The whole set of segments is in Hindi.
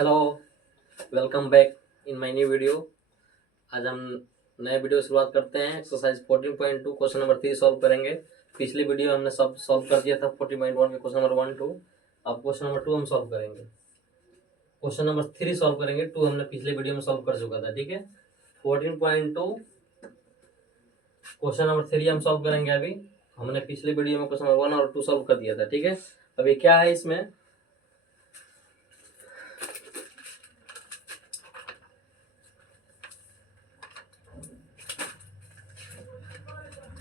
Hello, welcome back in my new video. आज हम नए वीडियो शुरुआत करते हैं। एक्सरसाइज 14.2 क्वेश्चन नंबर 3 सॉल्व करेंगे। पिछली वीडियो हमने सब सॉल्व कर दिया था 14.1 के क्वेश्चन नंबर 1 2। अब क्वेश्चन नंबर 2 हम सॉल्व करेंगे। क्वेश्चन नंबर 3 सॉल्व करेंगे, 2 हमने पिछले वीडियो में सॉल्व कर चुका था। ठीक है, 14.2 क्वेश्चन नंबर 3 हम सॉल्व करेंगे। अभी हमने पिछले वीडियो में क्वेश्चन नंबर 1 और 2 सॉल्व कर दिया था। ठीक है, अभी क्या है इसमें,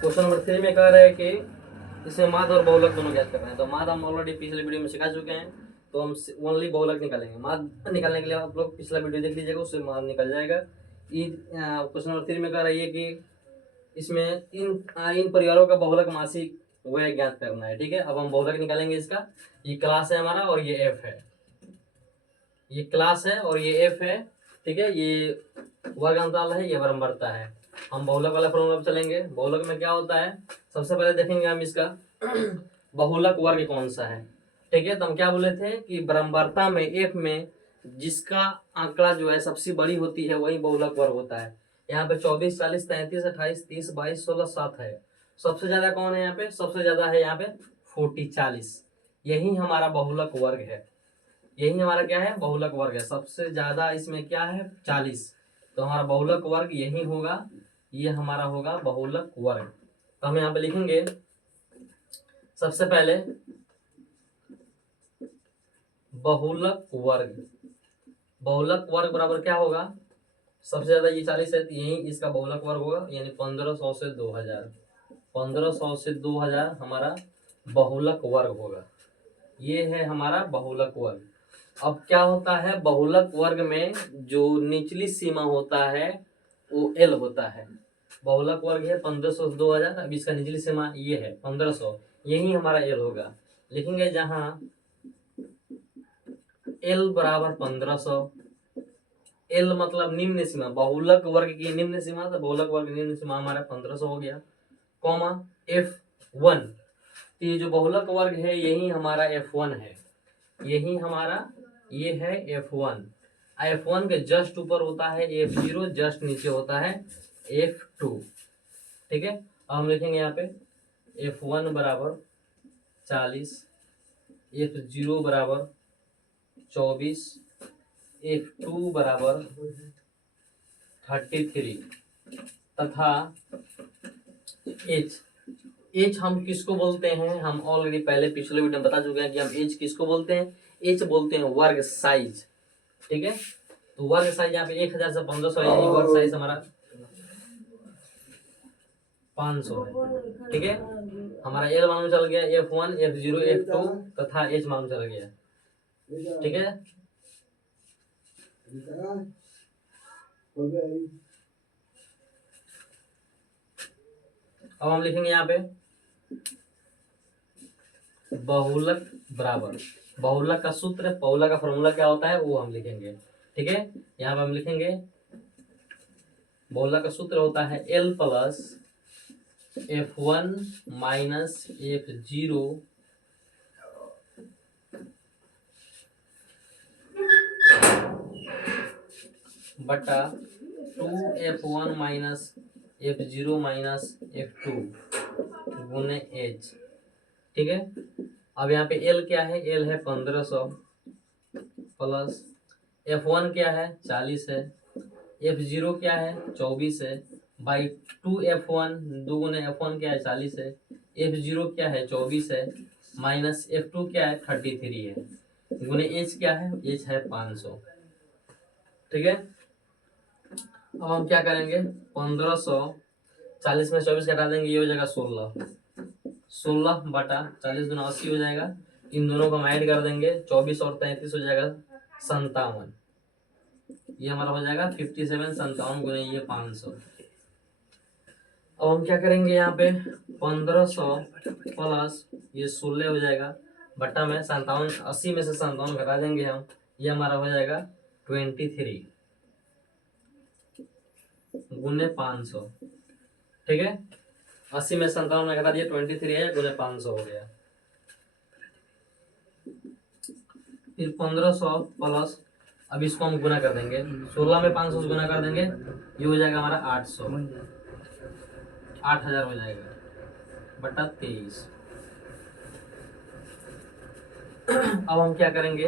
क्वेश्चन नंबर 3 में कह रहे हैं कि इसमें माद और बहुलक दोनों ज्ञात करना है। तो माद हम ऑलरेडी पिछले वीडियो में सिखा चुके हैं, तो हम ओनली बहुलक निकालेंगे। माद निकालने के लिए आप लोग पिछला वीडियो देख लीजिएगा, उससे माद निकल जाएगा। क्वेश्चन नंबर 3 में कह रही है कि इसमें इन परिवारों का बहुलक मासिक व्यय ज्ञात करना है। ठीक है, अब हम बहुलक निकालेंगे इसका। ये क्लास है हमारा और ये एफ है, ये क्लास है और ये एफ है। ठीक है, ये वर्ग अंतराल है, ये बराबरता है। हम बहुलक वाला फॉर्मूला पे चलेंगे। बहुलक में क्या होता है, सबसे पहले देखेंगे हम इसका बहुलक वर्ग कौन सा है। ठीक है, तो हम क्या बोले थे कि बराबरता में एफ में जिसका आंकड़ा जो है सबसे बड़ी होती है वही बहुलक वर्ग होता है। यहाँ पे 24, 40, 33, 28, 30, 22, 16, 7 है। सबसे ज्यादा कौन है यहाँ पे, सबसे ज्यादा है यहाँ पे 40, 40। यही हमारा बहुलक वर्ग है। यही हमारा क्या है, बहुलक वर्ग है। सबसे ज्यादा इसमें क्या है, 40। तो हमारा बहुलक वर्ग यही होगा, ये हमारा होगा बहुलक वर्ग। तो हम यहाँ पे लिखेंगे सबसे पहले बहुलक वर्ग। बहुलक वर्ग बराबर क्या होगा, सबसे ज्यादा ये 40 है, तो यही इसका बहुलक वर्ग होगा, यानी 1500 से 2000। 1500 से 2000 हमारा बहुलक वर्ग होगा। ये है हमारा बहुलक वर्ग। अब क्या होता है, बहुलक वर्ग में जो निचली सीमा होता है वो एल होता है। बहुलक वर्ग है 1500 से 2000। अब इसका निचली सीमा ये है 1500, यही हमारा एल होगा। लिखेंगे जहां एल बराबर 1500। एल मतलब निम्न सीमा, बहुलक वर्ग की निम्न सीमा। तो बहुलक वर्ग निम्न सीमा हमारा 1500 हो गया, कॉमा F1। तो ये जो बहुलक वर्ग है यही हमारा F1 है। यही हमारा ये है F1। F1 के जस्ट ऊपर होता है F0, जस्ट नीचे होता है F2। ठीक है, अब हम लिखेंगे यहाँ पे F1 बराबर 40, F0 बराबर 24, F2 बराबर 33 तथा H। एच हम किसको बोलते हैं, हम ऑलरेडी पहले पिछले वीडियो में बता चुके हैं कि हम एच किसको बोलते हैं। एच बोलते हैं वर्ग साइज। ठीक है, तो वर्ग साइज यहाँ पे 1000 से 1500 है, यानी वर्ग साइज हमारा 500 है। ठीक है, हमारा एल मालूम चल गया, F1, F0, F2 तथा एच मालूम चल गया। ठीक है, अब हम लिखेंगे यहाँ पे बहुलक बराबर, बहुलक का सूत्र, बहुलक का फॉर्मूला क्या होता है वो हम लिखेंगे। ठीक है, यहाँ पे हम लिखेंगे बहुलक का सूत्र होता है L plus F1 minus F0 बटा 2F1 minus F0 minus F2 गुने H। ठीक है, अब यहाँ पे L क्या है, L है 1500 प्लस F1 क्या है 40 है, F0 क्या है 24 है, बाई 2F1, 2 गुने F1 क्या है 40 है, F0 क्या है 24 है, माइनस F2 क्या है 33 है, गुने H क्या है, H है 500। ठीक है, अब हम क्या करेंगे, 1500 40 में 24 घटा देंगे, ये हो जाएगा 16 बटा 40 गुना 80 हो जाएगा। इन दोनों को हम ऐड कर देंगे, 24 और 33 हो जाएगा 57। ये हमारा हो जाएगा 57, 57 गुने ये 500। अब हम क्या करेंगे, यहाँ पे 1500 प्लस ये 16 हो जाएगा बट्टा में 57, 80 में से 57 घटा देंगे हम, ये हमारा हो जाएगा 23 गुने 500। ठीक है, 80 में 57 में घटा दिया 23 है, गुने 500 हो गया। फिर 1500 प्लस अब इसको हम गुना कर देंगे, 16 में 500 से गुना कर देंगे, ये हो जाएगा हमारा 800, 8000 हो जाएगा बटा 23। अब हम क्या करेंगे,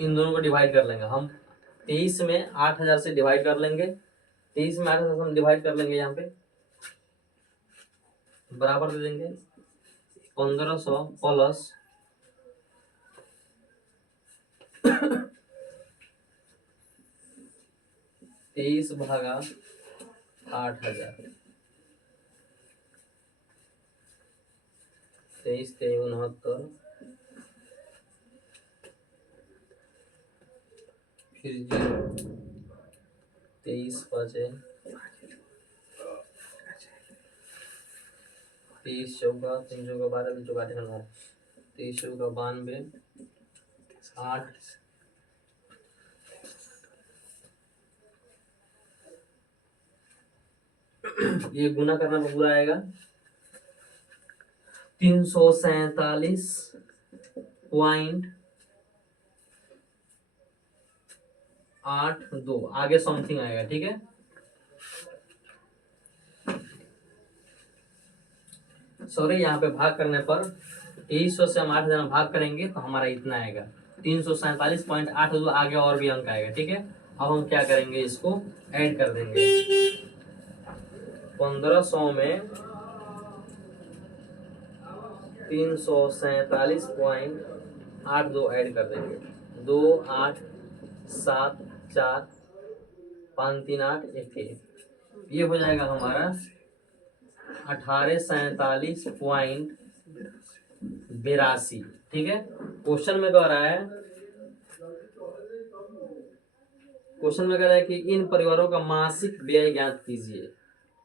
इन दोनों को डिवाइड कर लेंगे हम। 23 में 8000 से डिवाइड कर लेंगे, 23 में 8000 से हम डिवाइड कर लेंगे, यहाँ पे बराबर दे देंगे 1500 प्लस 23 भागा 8000, 23 69, फिर 0, 23 5 23 चौका 3 चौका 12 2 चौका 9, 23 चौका 92 8, ये गुना करना तो पूरा आएगा 347.82, आगे समथिंग आएगा, ठीक है। सॉरी, यहाँ पे भाग करने पर 2300 से हम 8000 में भाग करेंगे तो हमारा इतना आएगा 347.82, आगे और भी अंक आएगा, ठीक है। अब हम क्या करेंगे, इसको ऐड कर देंगे, 1500 में 347.82 ऐड कर देंगे, 2 8 7 4 5 3 8 1 1, ये हो जाएगा हमारा 1847.82, ठीक है। क्वेश्चन में कह रहा है, कि इन परिवारों का मासिक व्यय ज्ञात कीजिए,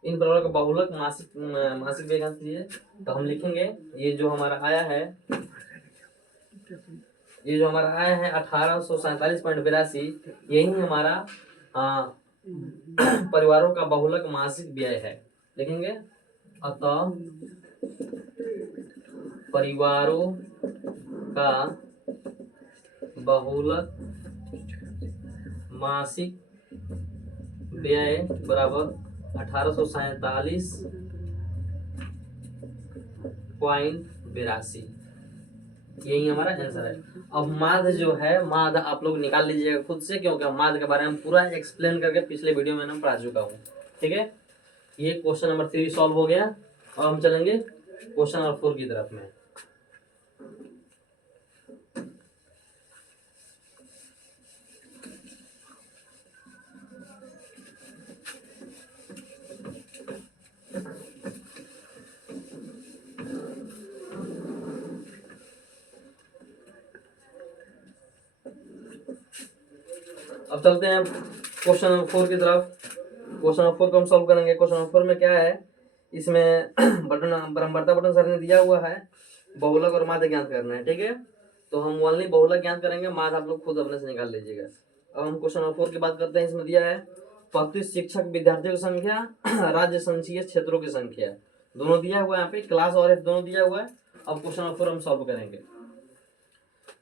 इन परिवारों का बहुलक मासिक व्यय ज्ञात कीजिए। तो हम लिखेंगे, ये जो हमारा आया है 1847.82, यही हमारा परिवारों का बहुलक मासिक व्यय है, लिखेंगे। अतः परिवारों का बहुलक मासिक व्यय बराबर 1847.82, यही हमारा आंसर है। अब माध्य जो है, माध्य आप लोग निकाल लीजिएगा खुद से, क्योंकि माध्य के बारे में पूरा एक्सप्लेन करके पिछले वीडियो में मैं पढ़ा चुका हूँ, ठीक है। ये क्वेश्चन नंबर 3 सॉल्व हो गया। अब हम चलेंगे क्वेश्चन नंबर 4 की तरफ में। अब चलते हैं क्वेश्चन नंबर 4 की तरफ। क्वेश्चन नंबर 4 को हम सॉल्व करेंगे। क्वेश्चन नंबर 4 में क्या है, इसमें बटन बराबरता बटन सर ने दिया हुआ है, बहुलक और माध्य ज्ञात करना है, ठीक है। तो हम ओनली बहुलक ज्ञात करेंगे, माध्य आप लोग खुद अपने से निकाल लीजिएगा। अब हम क्वेश्चन नंबर 4 की बात करते हैं। इसमें दिया है प्रतिशत शिक्षक विद्यार्थियों की संख्या, राज्य संचयी क्षेत्रों की संख्या, दोनों दिया हुआ है यहाँ पे, क्लास और एफ दोनों दिया हुआ है। अब क्वेश्चन नंबर 4 हम सॉल्व करेंगे।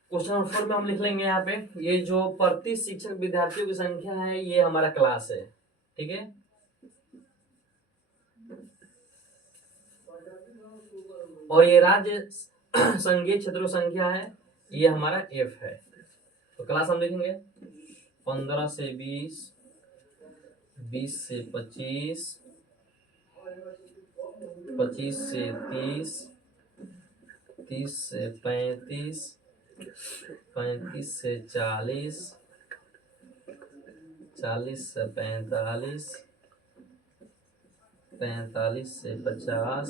क्वेश्चन नंबर 4 में हम लिख लेंगे यहाँ पे, ये जो प्रति शिक्षक विद्यार्थियों की संख्या है, ये हमारा क्लास है, ठीक है। और ये राज्य संघीय क्षेत्रों संख्या है, ये हमारा एफ है। तो क्लास हम लिखेंगे 15 से 20, 20 से 25, 25 से 30, 30 से 35, 35 से 40, 40 से 45, 45 से 50,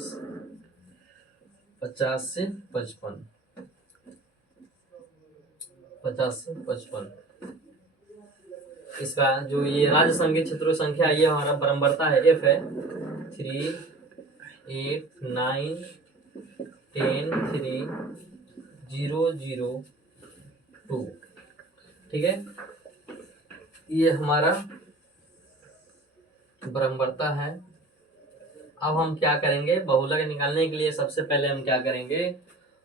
50 से 55, 50 से 55। इसका जो ये राज्य संघीय क्षेत्रों की संख्या, ये हमारा बराबरता है, एफ है 3 8 9 10 3 0 0 2, ठीक है। ये हमारा बराबरता है। अब हम क्या करेंगे, बहुलक निकालने के लिए सबसे पहले हम क्या करेंगे,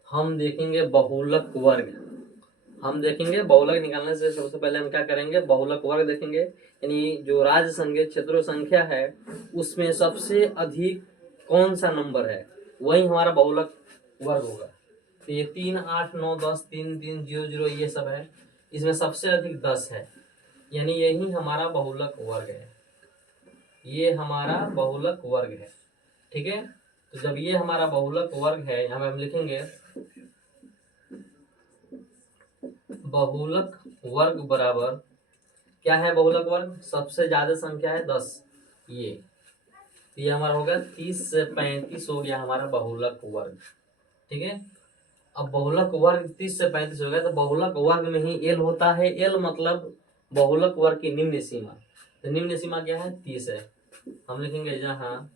हम देखेंगे बहुलक वर्ग। हम देखेंगे बहुलक निकालने से सबसे पहले हम क्या करेंगे, बहुलक वर्ग देखेंगे, यानी जो राज्य संख्या क्षेत्रों संख्या है उसमें सबसे अधिक कौन सा नंबर है वही हमारा बहुलक वर्ग होगा। तो ये 3, 8, 9, 10, 3, 3, 0, 0 ये सब है, इसमें सबसे अधिक 10 है, यानी यही हमारा बहुलक वर्ग है, ये हमारा बहुलक वर्ग है। ठीक है, तो जब ये हमारा बहुलक वर्ग है, यहाँ पे हम लिखेंगे बहुलक वर्ग बराबर क्या है, बहुलक वर्ग सबसे ज्यादा संख्या है 10, ये हमारा हो गया 30 से 35 हो गया हमारा बहुलक वर्ग। ठीक है, अब बहुलक वर्ग 30 से 35 हो गया, तो बहुलक वर्ग में ही एल होता है, एल मतलब बहुलक वर्ग की निम्न सीमा, तो निम्न सीमा क्या है 30 है। हम लिखेंगे जहाँ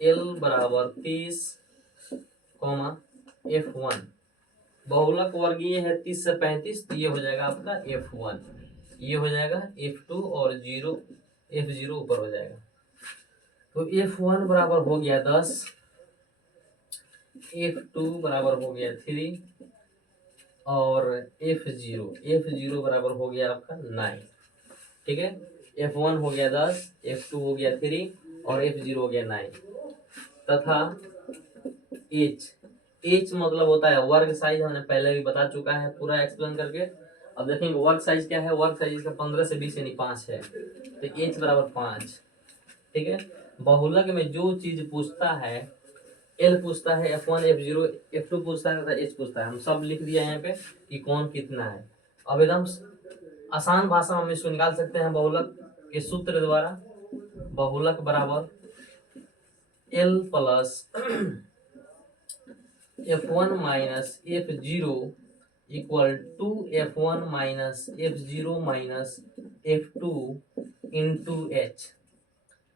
एल बराबर 30, F1 बहुलक वर्ग ये है 30 से 35, तो ये हो जाएगा आपका F1, ये हो जाएगा F2 और F0 ऊपर हो जाएगा। तो F1 बराबर हो गया 10, F2 बराबर हो गया 3 और F0 बराबर हो गया आपका 9। ठीक है, F1 हो गया 10, F2 हो गया 3 और F0 हो गया 9 तथा H मतलब होता है वर्ग साइज, हमने पहले भी बता चुका है पूरा एक्सप्लेन करके। अब देखेंगे वर्ग साइज क्या है, वर्ग साइज इसका 15 से 20 यानी 5 है, तो H बराबर 5। ठीक है, बहुलक में जो चीज पूछता है, L पूछता है, F1, F0, F2 पूछता है तथा H पूछता है, हम सब लिख दिया यहाँ पे कि कौन कितना है। अब एकदम आसान भाषा में हम इसको निकाल सकते हैं बहुलक के सूत्र द्वारा, बहुलक बराबर L plus F1 minus F0 equal to F1 minus F0 minus F2 into H।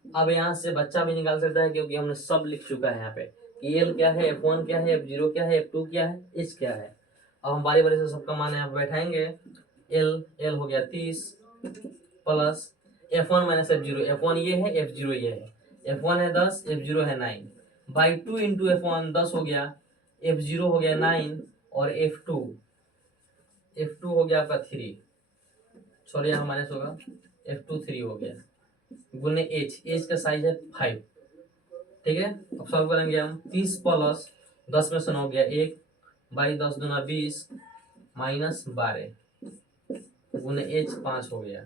अब यहाँ से बच्चा भी निकाल सकता है क्योंकि हमने सब लिख चुका है यहाँ पे कि L क्या है, F1 क्या है, F0 क्या है, F2 क्या है, H क्या है। अब हम बारी बारी से सबका मान यहाँ पे बैठाएंगे। L हो गया 30 plus F1 minus F0, F1 ये है, F0 ये है, F1 है 10, F0 है 9 बाई 2 इंटू F1 10 हो गया, F0 हो गया 9 और F2 हो गया आपका 3, सॉरी यहाँ माइनस होगा, F2 3 हो गया गुने H का साइज है 5। ठीक है, अब सॉल्व करेंगे हम 30 प्लस 10 में से 9 गया 1 बाई 10 दूना 20 माइनस 12 गुने H 5 हो गया।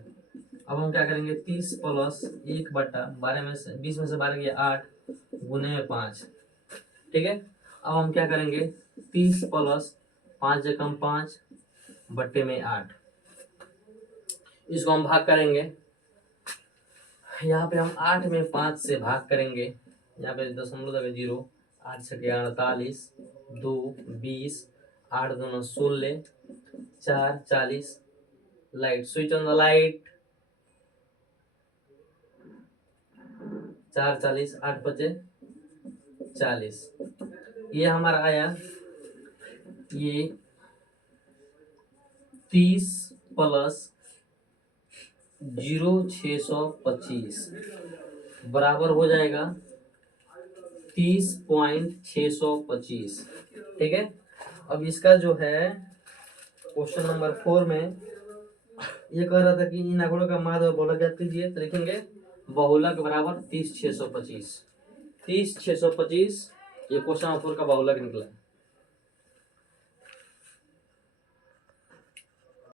अब हम क्या करेंगे 30 प्लस 1 बटा 12 में से 20 में से 12 गया 8 गुने में 5। ठीक है, अब हम क्या करेंगे 30 प्लस 5 जकम 5 बट्टे में 8, इसको हम भाग करेंगे, यहाँ पे हम 8 में 5 से भाग करेंगे, यहाँ पे दशमलव लगे 0, 8 छके 48, 2 20, 8 दूना 16, 4 40, light switch on the light, 4 40, 8 बचे 40, ये हमारा आया ये 30 प्लस 0,625 बराबर हो जाएगा 30.625। ठीक है, अब इसका जो है क्वेश्चन नंबर 4 में ये कह रहा था कि इन आंकड़ों का माध्य और बहुलक ज्ञात कीजिए, तो लिखेंगे बहुलक बराबर 30,625, 30,625 ये क्वेश्चन नंबर 4 का बहुलक निकला।